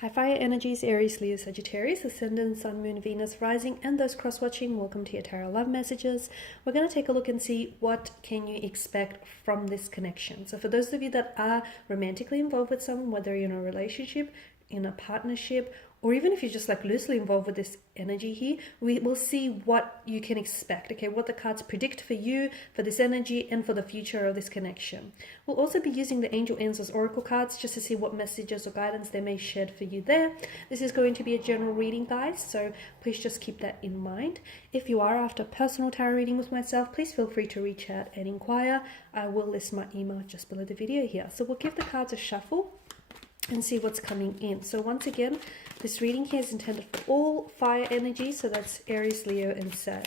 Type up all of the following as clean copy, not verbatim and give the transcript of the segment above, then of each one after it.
Hi fire energies, Aries, Leo, Sagittarius, Ascendant, Sun, Moon, Venus, Rising, and those cross-watching. Welcome to your Tarot Love Messages. We're going to take a look and see what can you expect from this connection. So for those of you that are romantically involved with someone, whether you're in a relationship, in a partnership, or even if you're just like loosely involved with this energy here, we will see what you can expect, okay, what the cards predict for you, for this energy, and for the future of this connection. We'll also be using the Angel Answers Oracle cards just to see what messages or guidance they may shed for you there. This is going to be a general reading, guys, so please just keep that in mind. If you are after personal tarot reading with myself, please feel free to reach out and inquire. I will list my email just below the video here. So we'll give the cards a shuffle and see what's coming in. So once again, this reading here is intended for all fire energy, so that's Aries, Leo, and Sag.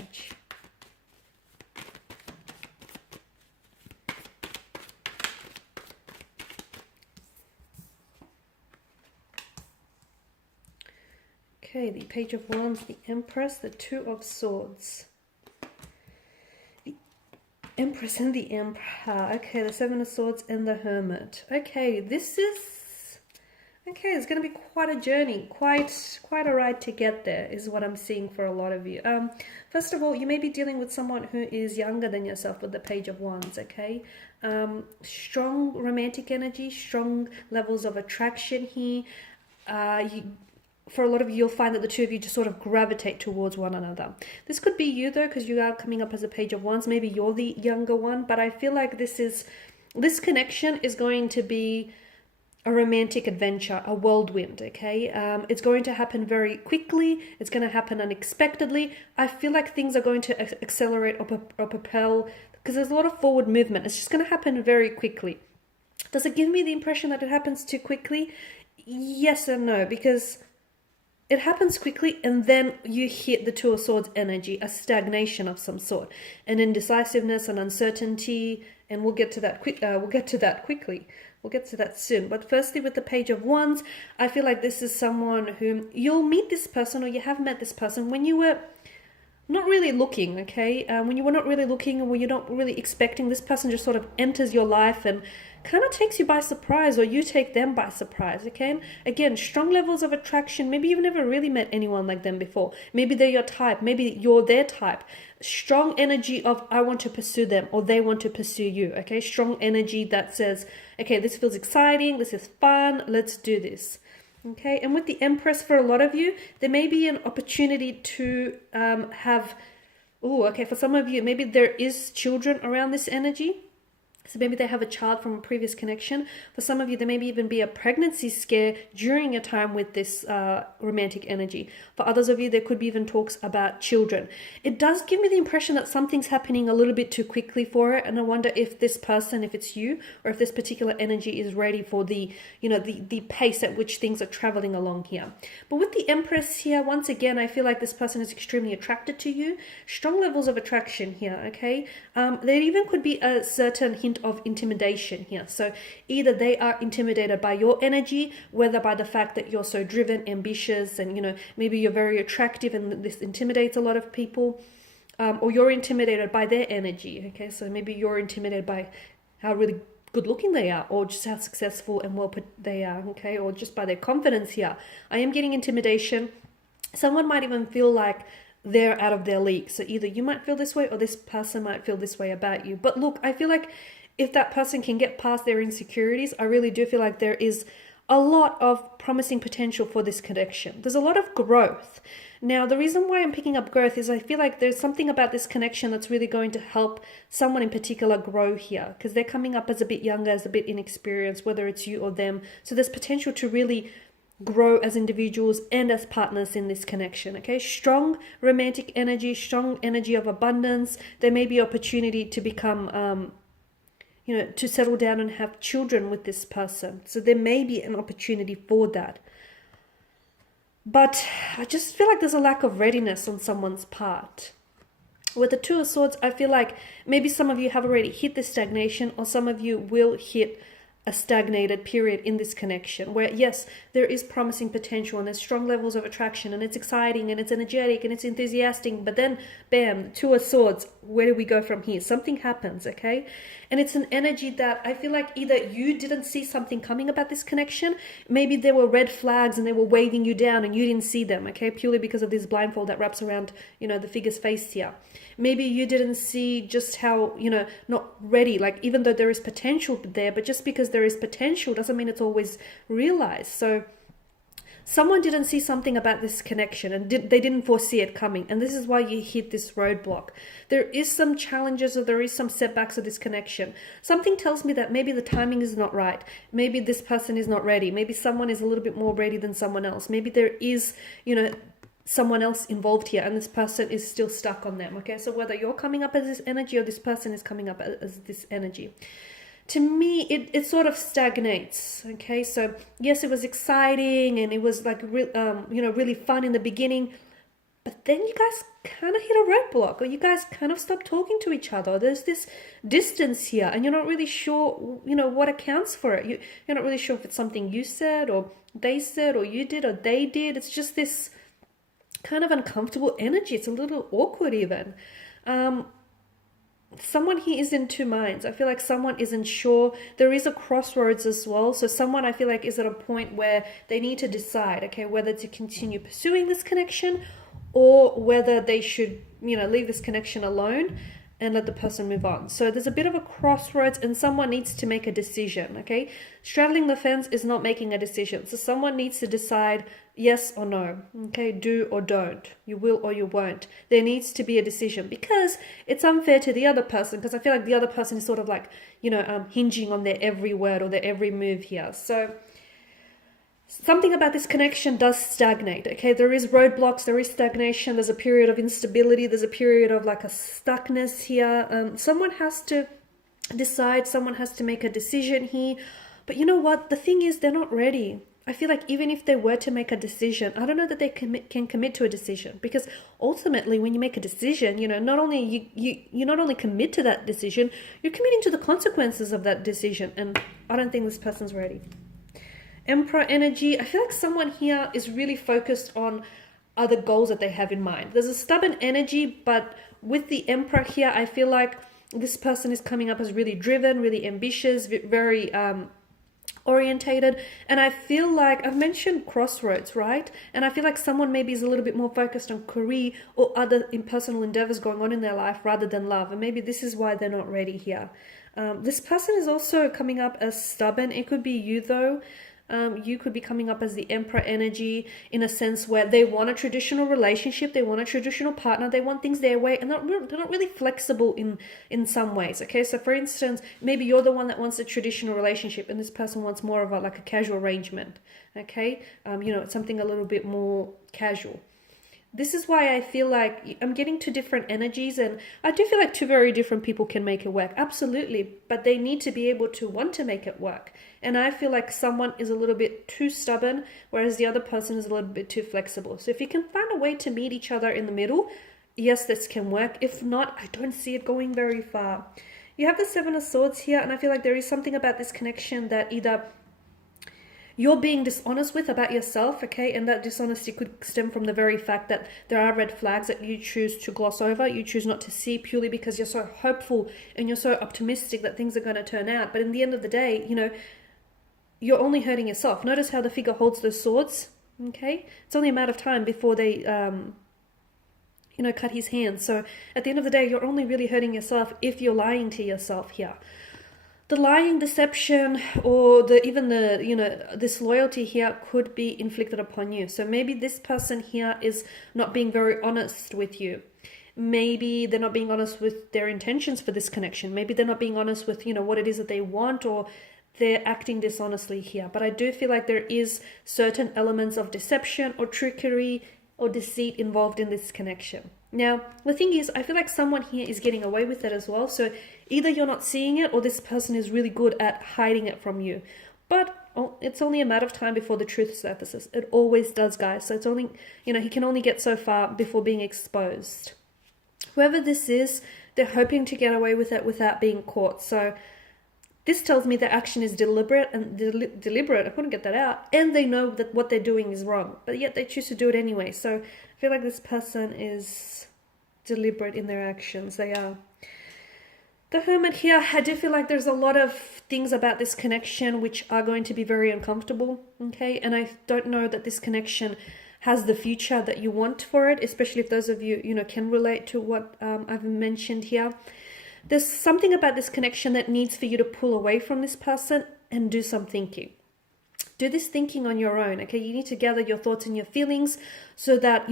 Okay, the Page of Wands, the Empress, the Two of Swords, the Empress and the Emperor. Okay, the Seven of Swords and the Hermit. Okay, this is okay, it's going to be quite a journey, quite a ride to get there is what I'm seeing for a lot of you. First of all, you may be dealing with someone who is younger than yourself with the Page of Wands, okay? Strong romantic energy, strong levels of attraction here. For a lot of you, you'll find that the two of you just sort of gravitate towards one another. This could be you though, because you are coming up as a Page of Wands. Maybe you're the younger one, but I feel like this connection is going to be a romantic adventure, a whirlwind, okay? It's going to happen very quickly. It's going to happen unexpectedly. I feel like things are going to accelerate or propel because there's a lot of forward movement. It's just going to happen very quickly. Does it give me the impression that it happens too quickly? Yes and no, because it happens quickly and then you hit the Two of Swords energy, a stagnation of some sort, an indecisiveness, an uncertainty, and we'll get to that quickly. We'll get to that soon. But firstly, with the Page of Wands, I feel like this is someone whom you'll meet this person, or you have met this person when you were not really looking, okay? When you were not really looking, and when you're not really expecting, this person just sort of enters your life and kind of takes you by surprise, or you take them by surprise, okay? Again, strong levels of attraction. Maybe you've never really met anyone like them before. Maybe they're your type. Maybe you're their type. Strong energy of I want to pursue them, or they want to pursue you, okay? Strong energy that says, okay, this feels exciting, this is fun, let's do this. Okay, and with the Empress, for a lot of you, there may be an opportunity to for some of you, maybe there is children around this energy. So maybe they have a child from a previous connection. For some of you, there may even be a pregnancy scare during a time with this romantic energy. For others of you, there could be even talks about children. It does give me the impression that something's happening a little bit too quickly for it. And I wonder if this person, if it's you, or if this particular energy is ready for the pace at which things are traveling along here. But with the Empress here, once again, I feel like this person is extremely attracted to you. Strong levels of attraction here, okay? There even could be a certain hint of intimidation here. So either they are intimidated by your energy, whether by the fact that you're so driven, ambitious, and maybe you're very attractive and this intimidates a lot of people, or you're intimidated by their energy, okay? So maybe you're intimidated by how really good looking they are, or just how successful and well put they are, okay? Or just by their confidence here. I am getting intimidation. Someone might even feel like they're out of their league. So either you might feel this way, or this person might feel this way about you. But look, I feel like if that person can get past their insecurities, I really do feel like there is a lot of promising potential for this connection. There's a lot of growth. Now, the reason why I'm picking up growth is I feel like there's something about this connection that's really going to help someone in particular grow here, because they're coming up as a bit younger, as a bit inexperienced, whether it's you or them. So there's potential to really grow as individuals and as partners in this connection, okay? Strong romantic energy, strong energy of abundance. There may be opportunity to become to settle down and have children with this person. So there may be an opportunity for that. But I just feel like there's a lack of readiness on someone's part. With the Two of Swords, I feel like maybe some of you have already hit the stagnation, or some of you will hit a stagnated period in this connection where, yes, there is promising potential and there's strong levels of attraction and it's exciting and it's energetic and it's enthusiastic, but then bam, Two of Swords, where do we go from here? Something happens, okay? And it's an energy that I feel like either you didn't see something coming about this connection, maybe there were red flags and they were waving you down and you didn't see them, okay? Purely because of this blindfold that wraps around, the figure's face here. Maybe you didn't see just how, not ready, like even though there is potential there, but just because there is potential doesn't mean it's always realized. So someone didn't see something about this connection and they didn't foresee it coming. And this is why you hit this roadblock. There is some challenges or there is some setbacks of this connection. Something tells me that maybe the timing is not right. Maybe this person is not ready. Maybe someone is a little bit more ready than someone else. Maybe there is, someone else involved here and this person is still stuck on them, okay? So whether you're coming up as this energy or this person is coming up as this energy, to me it sort of stagnates, okay? So yes, it was exciting and it was like really fun in the beginning, but then you guys kind of hit a roadblock, or you guys kind of stop talking to each other. There's this distance here and you're not really sure what accounts for it. You're not really sure if it's something you said or they said or you did or they did. It's just this kind of uncomfortable energy. It's a little awkward even. Someone here is in two minds. I feel like someone isn't sure. There is a crossroads as well. So someone, I feel like, is at a point where they need to decide, okay, whether to continue pursuing this connection or whether they should, leave this connection alone and let the person move on. So there's a bit of a crossroads and someone needs to make a decision, okay? Straddling the fence is not making a decision. So someone needs to decide yes or no, okay? Do or don't. You will or you won't. There needs to be a decision because it's unfair to the other person, because I feel like the other person is sort of like, hinging on their every word or their every move here. So something about this connection does stagnate, okay? There is roadblocks, there is stagnation, there's a period of instability, there's a period of like a stuckness here. Someone has to decide, someone has to make a decision here. But you know what? The thing is, they're not ready. I feel like even if they were to make a decision, I don't know that they can commit to a decision, because ultimately when you make a decision, not only you not only commit to that decision, you're committing to the consequences of that decision. And I don't think this person's ready. Emperor energy, I feel like someone here is really focused on other goals that they have in mind. There's a stubborn energy, but with the Emperor here, I feel like this person is coming up as really driven, really ambitious, very orientated. And I feel like I've mentioned crossroads, right? And I feel like someone maybe is a little bit more focused on career or other impersonal endeavors going on in their life rather than love. And maybe this is why they're not ready here. This person is also coming up as stubborn. It could be you though. You could be coming up as the Emperor energy in a sense where they want a traditional relationship, they want a traditional partner, they want things their way, and they're not really flexible in some ways, okay? So for instance, maybe you're the one that wants a traditional relationship and this person wants more of a casual arrangement, okay? Something a little bit more casual. This is why I feel like I'm getting two different energies, and I do feel like two very different people can make it work. Absolutely. But they need to be able to want to make it work. And I feel like someone is a little bit too stubborn, whereas the other person is a little bit too flexible. So if you can find a way to meet each other in the middle, yes, this can work. If not, I don't see it going very far. You have the Seven of Swords here, and I feel like there is something about this connection that either you're being dishonest with about yourself, okay? And that dishonesty could stem from the very fact that there are red flags that you choose to gloss over, you choose not to see purely because you're so hopeful and you're so optimistic that things are going to turn out. But in the end of the day, you're only hurting yourself. Notice how the figure holds those swords, okay? It's only a matter of time before they, cut his hands. So at the end of the day, you're only really hurting yourself if you're lying to yourself here. The lying, deception, or disloyalty here could be inflicted upon you. So maybe this person here is not being very honest with you. Maybe they're not being honest with their intentions for this connection. Maybe they're not being honest with, what it is that they want, or they're acting dishonestly here. But I do feel like there is certain elements of deception or trickery or deceit involved in this connection. Now, the thing is, I feel like someone here is getting away with it as well. So either you're not seeing it or this person is really good at hiding it from you. But it's only a matter of time before the truth surfaces. It always does, guys. So it's only, he can only get so far before being exposed. Whoever this is, they're hoping to get away with it without being caught. So this tells me the action is deliberate and deliberate. I couldn't get that out. And they know that what they're doing is wrong, but yet they choose to do it anyway. So I feel like this person is deliberate in their actions. They are. The Hermit here, I do feel like there's a lot of things about this connection which are going to be very uncomfortable, okay? And I don't know that this connection has the future that you want for it, especially if those of you, can relate to what I've mentioned here. There's something about this connection that needs for you to pull away from this person and do some thinking. Do this thinking on your own, okay? You need to gather your thoughts and your feelings so that,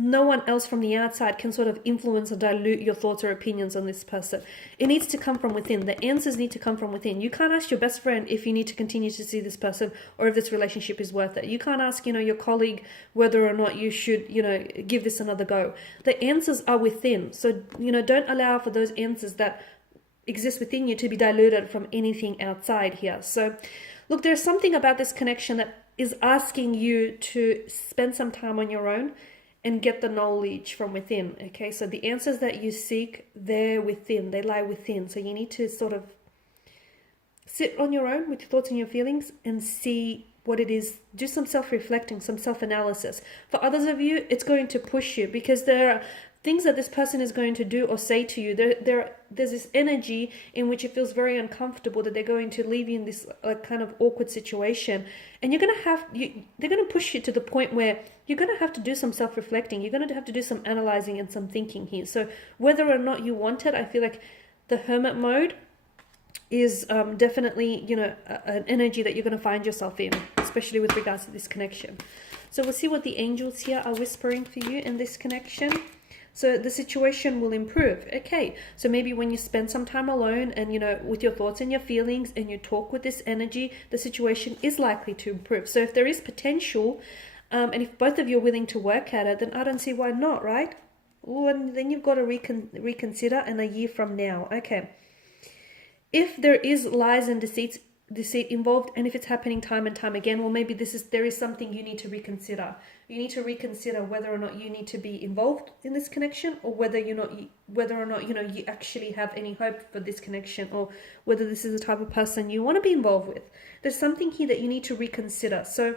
no one else from the outside can sort of influence or dilute your thoughts or opinions on this person. It needs to come from within. The answers need to come from within. You can't ask your best friend if you need to continue to see this person or if this relationship is worth it. You can't ask, your colleague whether or not you should, give this another go. The answers are within. So, don't allow for those answers that exist within you to be diluted from anything outside here. So, look, there's something about this connection that is asking you to spend some time on your own and get the knowledge from within, okay? So the answers that you seek, they're within, they lie within. So you need to sort of sit on your own with your thoughts and your feelings and see what it is. Do some self-reflecting, some self-analysis. For others of you, it's going to push you because there are things that this person is going to do or say to you. There's this energy in which it feels very uncomfortable that they're going to leave you in this kind of awkward situation. And they're going to push you to the point where you're going to have to do some self-reflecting. You're going to have to do some analyzing and some thinking here. So whether or not you want it, I feel like the Hermit mode is definitely, an energy that you're going to find yourself in, especially with regards to this connection. So we'll see what the angels here are whispering for you in this connection. So the situation will improve. Okay, so maybe when you spend some time alone and, with your thoughts and your feelings and you talk with this energy, the situation is likely to improve. So if there is potential, and if both of you are willing to work at it, then I don't see why not, right? Ooh, and then you've got to reconsider in a year from now. Okay. If there is lies and deceit involved, and if it's happening time and time again, well, maybe there is something you need to reconsider. You need to reconsider whether or not you need to be involved in this connection, or whether or not you actually have any hope for this connection, or whether this is the type of person you want to be involved with. There's something here that you need to reconsider. So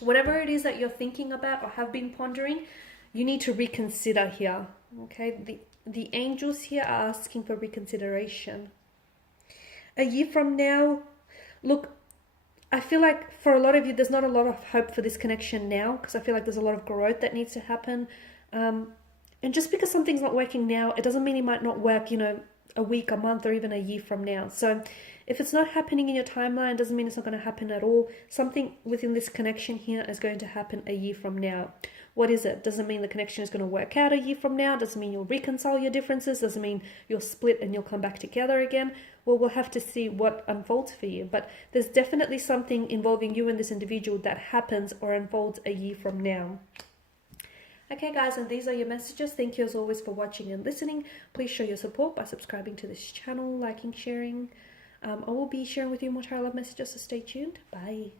whatever it is that you're thinking about or have been pondering, you need to reconsider here. Okay, the angels here are asking for reconsideration. A year from now, look, I feel like for a lot of you, there's not a lot of hope for this connection now, because I feel like there's a lot of growth that needs to happen. And just because something's not working now, it doesn't mean it might not work, a week, a month, or even a year from now. So if it's not happening in your timeline, doesn't mean it's not going to happen at all. Something within this connection here is going to happen a year from now. What is it? Doesn't mean the connection is going to work out a year from now. Doesn't mean you'll reconcile your differences. Doesn't mean you'll split and you'll come back together again. Well, we'll have to see what unfolds for you. But there's definitely something involving you and this individual that happens or unfolds a year from now. Okay, guys, and these are your messages. Thank you as always for watching and listening. Please show your support by subscribing to this channel, liking, sharing. I will be sharing with you more tarot love messages, so stay tuned. Bye.